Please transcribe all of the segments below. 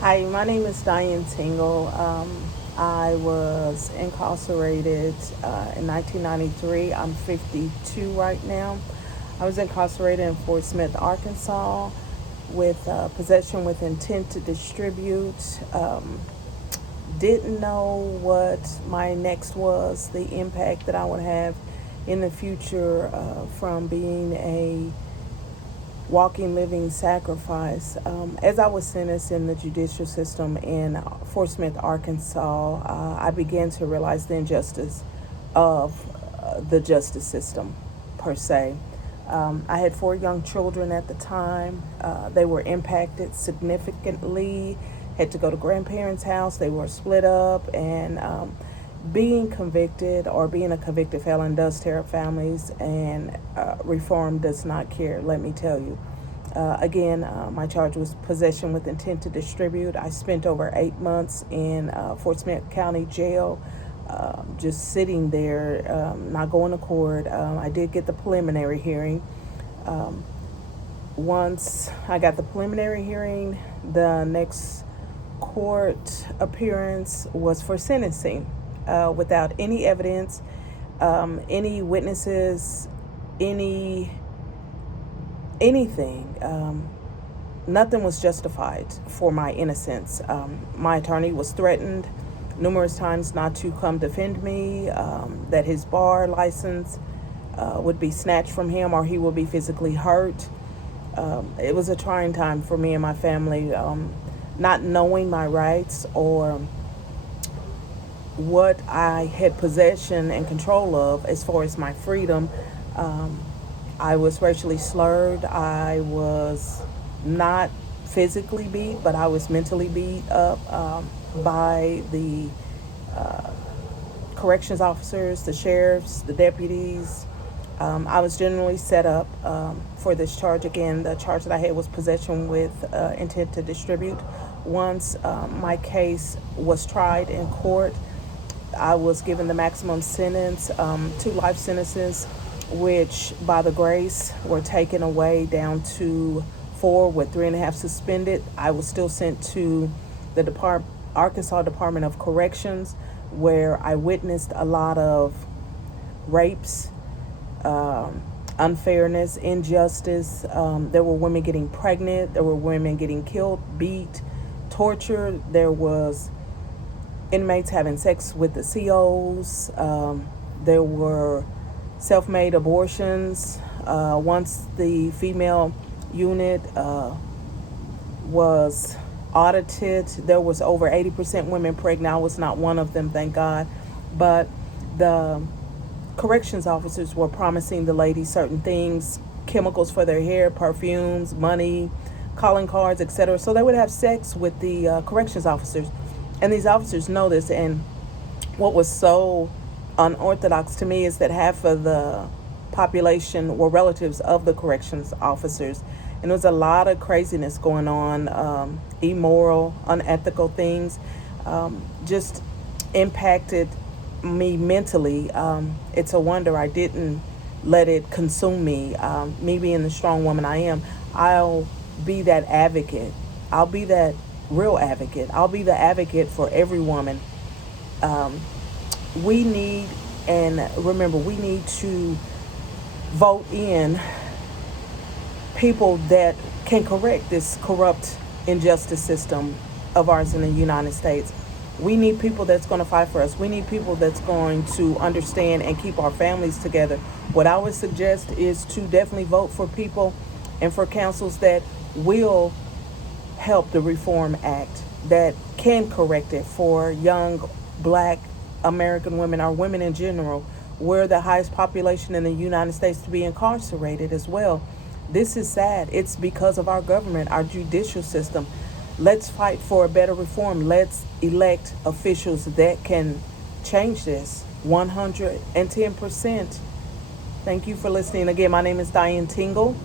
Hi, my name is Diane Tingle. I was incarcerated in 1993. I'm 52 right now. I was incarcerated in Fort Smith, Arkansas, with possession with intent to distribute. Didn't know what my next was, the impact that I would have in the future from being a walking, living sacrifice. As I was sentenced in the judicial system in Fort Smith, Arkansas, I began to realize the injustice of the justice system per se. I had 4 young children at the time. They were impacted significantly, had to go to grandparents' house. They were split up, and being convicted or being a convicted felon does tear up families, and reform does not care, let me tell you. Again, my charge was possession with intent to distribute. I spent over 8 months in Fort Smith County Jail, just sitting there, not going to court. I did get the preliminary hearing. Once I got the preliminary hearing, the next court appearance was for sentencing, without any evidence, any witnesses, any anything. Nothing was justified for my innocence. My attorney was threatened numerous times not to come defend me, that his bar license would be snatched from him or he will be physically hurt. It was a trying time for me and my family, not knowing my rights or what I had possession and control of as far as my freedom. I was racially slurred. I was not physically beat, but I was mentally beat up by the corrections officers, the sheriffs, the deputies. I was generally set up for this charge. Again, the charge that I had was possession with intent to distribute. Once my case was tried in court, I was given the maximum sentence, 2 life sentences, which by the grace were taken away down to 4 with 3.5 suspended. I was still sent to the Arkansas Department of Corrections, where I witnessed a lot of rapes, unfairness, injustice. There were women getting pregnant. There were women getting killed, beat, tortured. There was inmates having sex with the COs. There were self-made abortions. Once the female unit was audited, there was over 80% women pregnant. I was not one of them, thank God. But the corrections officers were promising the ladies certain things, chemicals for their hair, perfumes, money, calling cards, etc. So they would have sex with the corrections officers. And these officers know this. And what was so unorthodox to me is that half of the population were relatives of the corrections officers. And there was a lot of craziness going on, immoral, unethical things, just impacted me mentally. It's a wonder I didn't let it consume me. Me being the strong woman I am, I'll be that advocate. I'll be that real advocate. I'll be the advocate for every woman. We need, and remember, we need to vote in people that can correct this corrupt injustice system of ours in the United States. We need people that's going to fight for us. We need people that's going to understand and keep our families together. What I would suggest is to definitely vote for people and for councils that will help the Reform Act, that can correct it for young black American women, or women in general. We're the highest population in the United States to be incarcerated as well. This is sad. It's because of our government, our judicial system. Let's fight for a better reform. Let's elect officials that can change this 110%. Thank you for listening. Again, my name is Diane Tingle.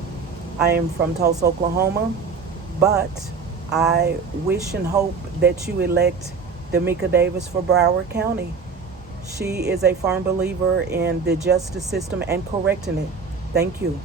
I am from Tulsa, Oklahoma. But I wish and hope that you elect Damika Davis for Broward County. She is a firm believer in the justice system and correcting it. Thank you.